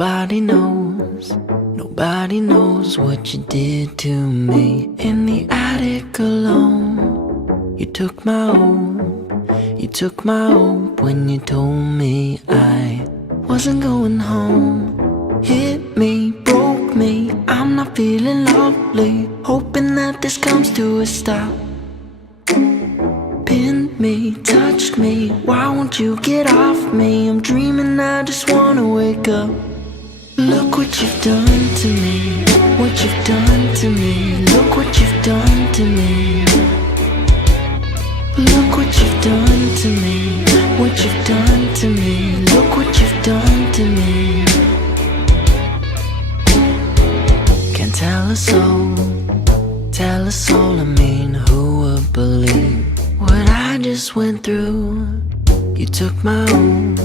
Nobody knows, nobody knows what you did to me. In the attic alone, you took my hope, you took my hope when you told me I wasn't going home. Hit me, broke me, I'm not feeling lovely, hoping that this comes to a stop. Pinned me, touched me, why won't you get off me? I'm dreaming, I just wanna wake up. Look what you've done to me, what you've done to me. Look what you've done to me. Look what you've done to me, what you've done to me. Look what you've done to me. Can't tell a soul, I mean, who would believe what I just went through? You took my hope,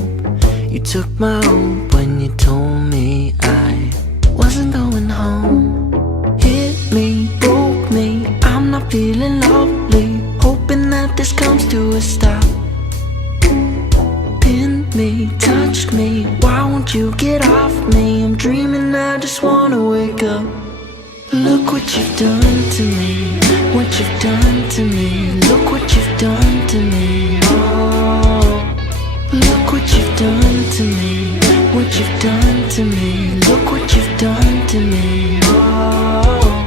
you took my hope when you told me I wasn't going home. Hit me, broke me, I'm not feeling lovely, hoping that this comes to a stop. Pinned me, touched me, why won't you get off me? I'm dreaming, I just wanna wake up. Look what you've done to me, what you've done to me. Look what you've done to me. Oh, look what you've done to me, what you've done to me. Look what you've done to me. Oh.